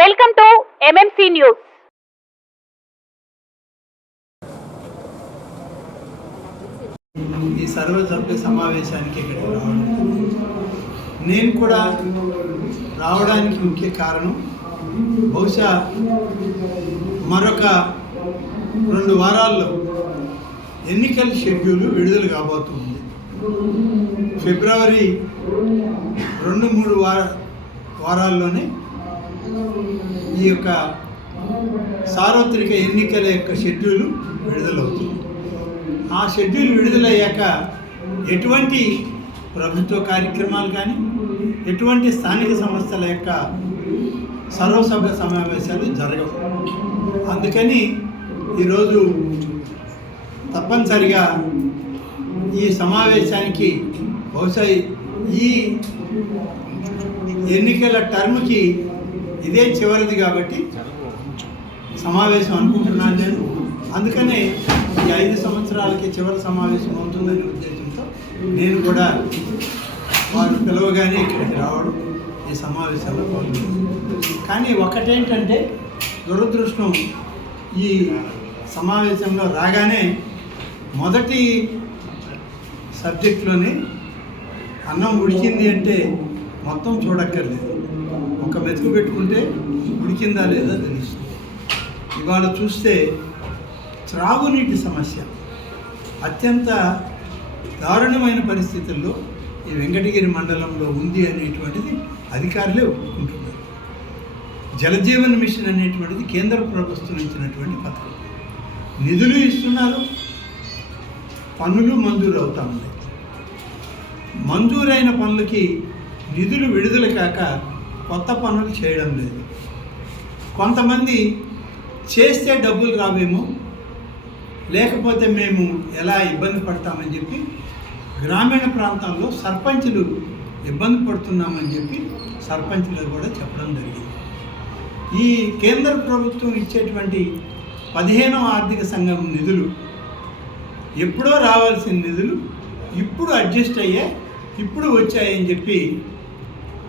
Welcome to MMC news. ఈ సర్వసభ్య సమావేశానికి ఇక్కడికి రావడం, నేను కూడా రావడానికి ముఖ్య కారణం బహుశా మరొక 2 వారాల్లో ఎన్నికల షెడ్యూల్ విడుదల కాబోతుంది. ఫిబ్రవరి 2-3 వారాల్లోనే ఈ యొక్క సార్వత్రిక ఎన్నికల యొక్క షెడ్యూల్ విడుదలవుతుంది. ఆ షెడ్యూల్ విడుదలయ్యాక ఎటువంటి ప్రభుత్వ కార్యక్రమాలు కానీ ఎటువంటి స్థానిక సంస్థల యొక్క సర్వసభ్య సమావేశాలు జరగవు. అందుకని ఈరోజు తప్పనిసరిగా ఈ సమావేశానికి బహుశా ఈ ఎన్నికల టర్మ్కి ఇదే చివరిది కాబట్టి సమావేశం అనుకుంటున్నాను నేను. అందుకనే ఈ 5 సంవత్సరాలకి చివరి సమావేశం అవుతుందనే ఉద్దేశంతో నేను కూడా వారు పిలవగానే ఇక్కడికి రావడం, ఈ సమావేశంలో పాల్గొన్నాను. కానీ ఒకటేంటంటే దురదృష్టం, ఈ సమావేశంలో రాగానే మొదటి సబ్జెక్టులోనే అన్నం ఉడికింది అంటే మొత్తం చూడక్కర్లేదు, ఒక మెతుకు పెట్టుకుంటే ఉడికిందా లేదా తెలుస్తుంది. ఇవాళ చూస్తే త్రాగునీటి సమస్య అత్యంత దారుణమైన పరిస్థితుల్లో ఈ వెంకటగిరి మండలంలో ఉంది అనేటువంటిది అధికారులే ఒప్పుకుంటున్నారు. జలజీవన్ మిషన్ అనేటువంటిది కేంద్ర ప్రభుత్వం ఇచ్చినటువంటి పథకం. నిధులు ఇస్తున్నారు, పన్నులు మంజూరు అవుతా ఉన్నాయి. మంజూరైన పనులకి నిధులు విడుదల కాక కొత్త పనులు చేయడం లేదు. కొంతమంది చేస్తే డబ్బులు రావేమో, లేకపోతే మేము ఎలా ఇబ్బంది పడతామని చెప్పి గ్రామీణ ప్రాంతాల్లో సర్పంచులు ఇబ్బంది పడుతున్నామని చెప్పి సర్పంచులు కూడా చెప్పడం జరిగింది. ఈ కేంద్ర ప్రభుత్వం ఇచ్చేటువంటి 15వ ఆర్థిక సంఘం నిధులు, ఎప్పుడో రావాల్సిన నిధులు ఇప్పుడు అడ్జస్ట్ అయ్యే, ఇప్పుడు వచ్చాయని చెప్పి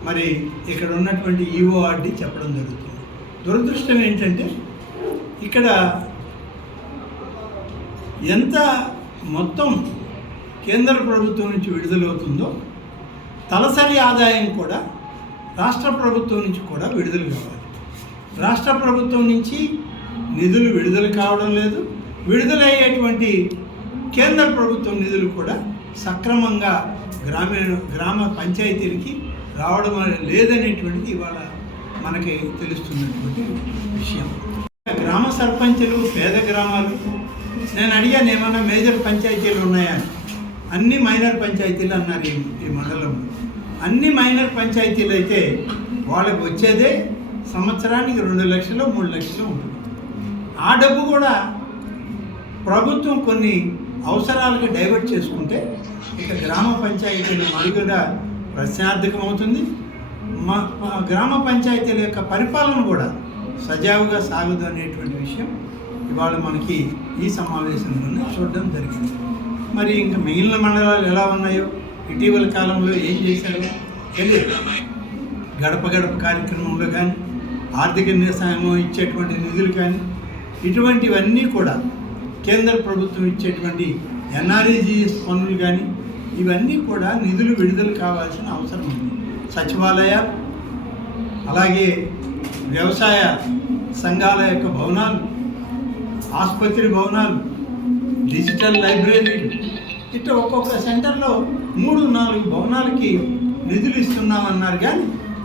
మరి ఇక్కడ ఉన్నటువంటి ఈఓఆర్డి చెప్పడం జరుగుతుంది. దురదృష్టం ఏంటంటే ఇక్కడ ఎంత మొత్తం కేంద్ర ప్రభుత్వం నుంచి విడుదలవుతుందో తలసరి ఆదాయం కూడా రాష్ట్ర ప్రభుత్వం నుంచి కూడా విడుదల కావాలి. రాష్ట్ర ప్రభుత్వం నుంచి నిధులు విడుదల కావడం లేదు. విడుదలయ్యేటువంటి కేంద్ర ప్రభుత్వం నిధులు కూడా సక్రమంగా గ్రామ పంచాయతీలకి రావడం లేదనేటువంటిది ఇవాళ మనకి తెలుస్తున్నటువంటి విషయం. గ్రామ సర్పంచులు, పేద గ్రామాలు, నేను అడిగాను ఏమన్నా మేజర్ పంచాయతీలు ఉన్నాయా? అన్ని మైనర్ పంచాయతీలు అన్నారు ఈ మండలంలో. అన్ని మైనర్ పంచాయతీలు అయితే వాళ్ళకు వచ్చేదే సంవత్సరానికి 2 లక్షలు 3 లక్షలు ఉంటుంది. ఆ డబ్బు కూడా ప్రభుత్వం కొన్ని అవసరాలకు డైవర్ట్ చేసుకుంటే ఇక గ్రామ పంచాయతీల మనుగడ ప్రశ్నార్థకం అవుతుంది. గ్రామ పంచాయతీల యొక్క పరిపాలన కూడా సజావుగా సాగదు అనేటువంటి విషయం ఇవాళ మనకి ఈ సమావేశంలోనే చూడడం జరిగింది. మరి ఇంకా మిగిలిన మండలాలు ఎలా ఉన్నాయో, ఇటీవల కాలంలో ఏం చేశారో తెలియదు. గడప గడప కార్యక్రమంలో కానీ, ఆర్థిక సాయం ఇచ్చేటువంటి నిధులు కానీ, ఇటువంటివన్నీ కూడా కేంద్ర ప్రభుత్వం ఇచ్చేటువంటి ఎన్ఆర్ఈజీఎస్ పనులు కానీ, ఇవన్నీ కూడా నిధులు విడుదల కావాల్సిన అవసరం ఉంది. సచివాలయాలు, అలాగే వ్యవసాయ సంఘాల యొక్క భవనాలు, ఆసుపత్రి భవనాలు, డిజిటల్ లైబ్రరీలు, ఇట్లా ఒక్కొక్క సెంటర్లో 3-4 భవనాలకి నిధులు ఇస్తున్నామన్నారు. కానీ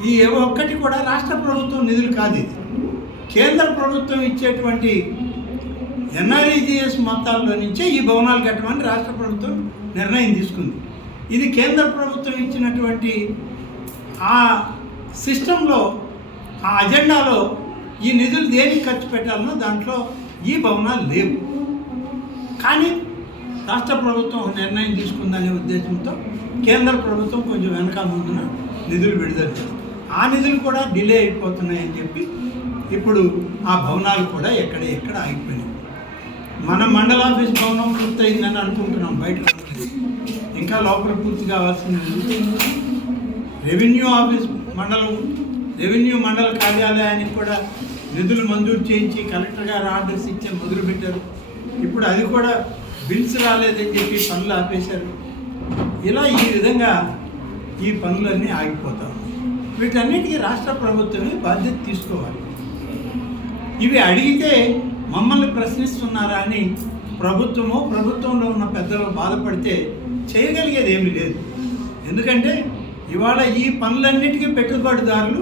ఈ ఒక్కటి కూడా రాష్ట్ర ప్రభుత్వం నిధులు కాదు. ఇది కేంద్ర ప్రభుత్వం ఇచ్చేటువంటి ఎన్ఆర్ఈజీఎస్ మొత్తాల్లో నుంచే ఈ భవనాలు కట్టమని రాష్ట్ర ప్రభుత్వం నిర్ణయం తీసుకుంది. ఇది కేంద్ర ప్రభుత్వం ఇచ్చినటువంటి ఆ సిస్టంలో, ఆ అజెండాలో ఈ నిధులు దేనికి ఖర్చు పెట్టాలనో దాంట్లో ఈ భవనాలు లేవు. కానీ రాష్ట్ర ప్రభుత్వం నిర్ణయం తీసుకుందనే ఉద్దేశంతో కేంద్ర ప్రభుత్వం కొంచెం వెనక ముందున నిధులు విడుదల చేస్తుంది. ఆ నిధులు కూడా డిలే అయిపోతున్నాయని చెప్పి ఇప్పుడు ఆ భవనాలు కూడా ఎక్కడ ఆగిపోయినాయి. మన మండల ఆఫీస్ భవనం పూర్తయిందని అనుకుంటున్నాం, బయట ఇంకా లోపల పూర్తి కావాల్సింది. రెవెన్యూ ఆఫీస్ మండలం రెవెన్యూ మండల కార్యాలయానికి కూడా నిధులు మంజూరు చేయించి కలెక్టర్ గారు ఆర్డర్స్ ఇచ్చి మొదలుపెట్టారు. ఇప్పుడు అది కూడా బిల్స్ రాలేదని చెప్పి పనులు ఆపేశారు. ఇలా ఈ విధంగా ఈ పనులన్నీ ఆగిపోతాం. వీటన్నిటికీ రాష్ట్ర ప్రభుత్వమే బాధ్యత తీసుకోవాలి. ఇవి అడిగితే మమ్మల్ని ప్రశ్నిస్తున్నారా అని ప్రభుత్వంలో ఉన్న పెద్దలు బాధపడితే చేయగలిగేది ఏమీ లేదు. ఎందుకంటే ఇవాళ ఈ పనులన్నిటికీ పెట్టుబడిదారులు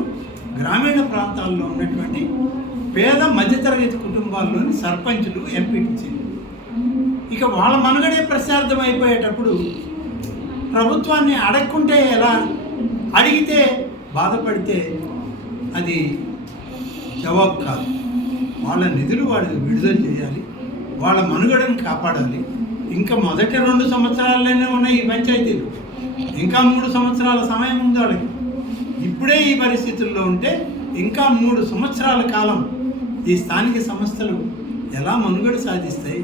గ్రామీణ ప్రాంతాల్లో ఉన్నటువంటి పేద మధ్యతరగతి కుటుంబాల్లోని సర్పంచులు, ఎంపీటీసీలు. ఇక వాళ్ళ మనుగడే ప్రశార్థం అయిపోయేటప్పుడు ప్రభుత్వాన్ని అడగకుంటే ఎలా, అడిగితే బాధపడితే అది జవాబు కాదు. వాళ్ళ నిధులు వాళ్ళు విడుదల చేయాలి, వాళ్ళ మనుగడను కాపాడాలి. ఇంకా మొదటి 2 సంవత్సరాల్లోనే ఉన్నాయి ఈ పంచాయతీలు, ఇంకా 3 సంవత్సరాల సమయం ఉంది వాళ్ళకి. ఇప్పుడే ఈ పరిస్థితుల్లో ఉంటే ఇంకా 3 సంవత్సరాల కాలం ఈ స్థానిక సంస్థలు ఎలా మనుగడ సాధిస్తాయి,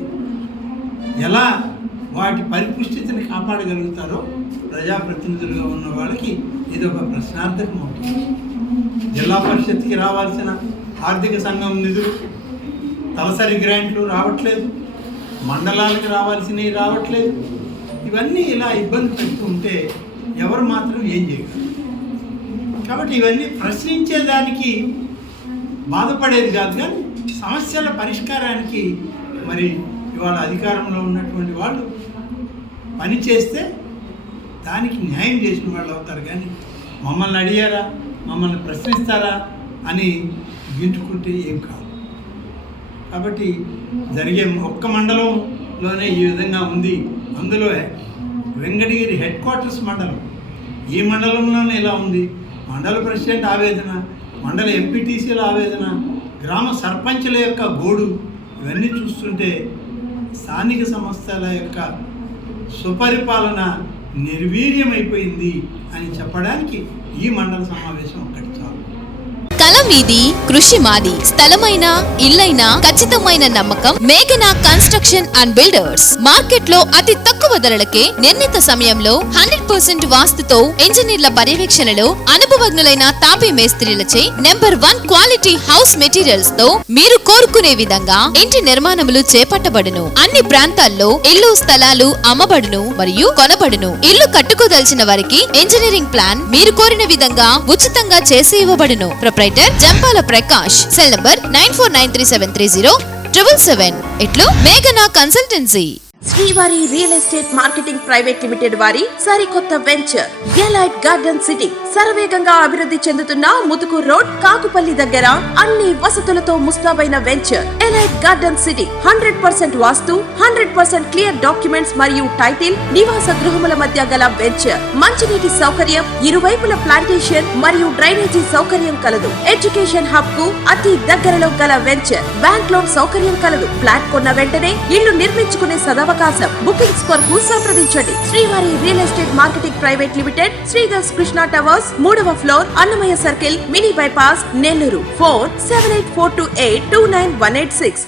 ఎలా వాటి పరిపుష్టిని కాపాడగలుగుతారో ప్రజాప్రతినిధులుగా ఉన్న వాళ్ళకి ఇది ఒక ప్రశ్నార్థకం అవుతుంది. జిల్లా పరిషత్కి రావాల్సిన ఆర్థిక సంఘం నిధులు, తలసరి గ్రాంట్లు రావట్లేదు, మండలాలకు రావాల్సినవి రావట్లేదు. ఇవన్నీ ఇలా ఇబ్బంది పెడుతూ ఉంటే ఎవరు మాత్రం ఏం చేయగలరు? కాబట్టి ఇవన్నీ ప్రశ్నించేదానికి బాధపడేది కాదు, కానీ సమస్యల పరిష్కారానికి మరి ఇవాళ అధికారంలో ఉన్నటువంటి వాళ్ళు పని చేస్తే దానికి న్యాయం చేసిన వాళ్ళు అవుతారు. కానీ మమ్మల్ని అడిగారా, మమ్మల్ని ప్రశ్నిస్తారా అని గింజుకుంటే ఏం కాదు. కాబట్టి జరిగే ఒక్క మండలంలోనే ఈ విధంగా ఉంది. అందులో వెంకటగిరి హెడ్ క్వార్టర్స్ మండలం, ఈ మండలంలోనే ఇలా ఉంది. మండల ప్రెసిడెంట్ ఆవేదన, మండల ఎంపీటీసీల ఆవేదన, గ్రామ సర్పంచుల యొక్క గోడు, ఇవన్నీ చూస్తుంటే స్థానిక సంస్థల యొక్క సుపరిపాలన నిర్వీర్యమైపోయింది అని చెప్పడానికి ఈ మండల సమావేశం ఒకటి చాలు. కలం మీది, కృషి మాది. స్థలమైన, ఇల్లైనా ఖచ్చితమైన నమ్మకం మేఘనా కన్స్ట్రక్షన్ అండ్ బిల్డర్స్. మార్కెట్ లో అతి తక్కువ ధరలకే నిర్ణీత సమయంలో 100% వాస్తుతో ఇంజనీర్ల పర్యవేక్షణలో అనుభవజ్ఞులైన తాపీ మేస్త్రీలచే నెంబర్ 1 క్వాలిటీ హౌస్ మెటీరియల్స్ తో మీరు కోరుకునే విధంగా ఇంటి నిర్మాణములు చేపట్టబడును. అన్ని ప్రాంతాల్లో ఇల్లు స్థలాలు అమ్మబడును మరియు కొనబడును. ఇల్లు కట్టుకోదలిచిన వారికి ఇంజనీరింగ్ ప్లాన్ మీరు కోరిన విధంగా ఉచితంగా చేసి ఇవ్వబడును. Proprietor Jampala Prakash. Cell number 9493730777. ఇట్లు మేఘనా consultancy. Srivari real estate marketing private limited వారి సరికొత్త వెంచర్ ఎలైట్ గార్డెన్ సిటీ శరవేగంగా అభివృద్ధి చెందుతున్న ముతుకూర్ రోడ్, కాకుపల్లి దగ్గర అన్ని వసతులతో ముస్తాబైన వెంచర్ ఎలైట్ గార్డెన్ సిటీ. 100% వాస్తు, 100% క్లియర్ డాక్యుమెంట్స్ మరియు టైటిల్, నివాస గృహముల మధ్య గల వెంచర్. మంచినీటి సౌకర్యం, ఇరువైపుల ప్లాంటేషన్ మరియు డ్రైనేజీ సౌకర్యం కలదు. ఎడ్యుకేషన్ హబ్ కు అతి దగ్గరలో గల వెంచర్. బ్యాంక్ లోన్ సౌకర్యం కలదు. ఫ్లాట్ కొన్న వెంటనే ఇల్లు నిర్మించుకునే సదవకాశం. బుకింగ్స్ కొరకు సంప్రదించండి. Srivari real estate marketing private limited, Sridhar's Krishna towers, 3వ floor, Annamayya circle, mini bypass, Nellore. Phone 7842829186.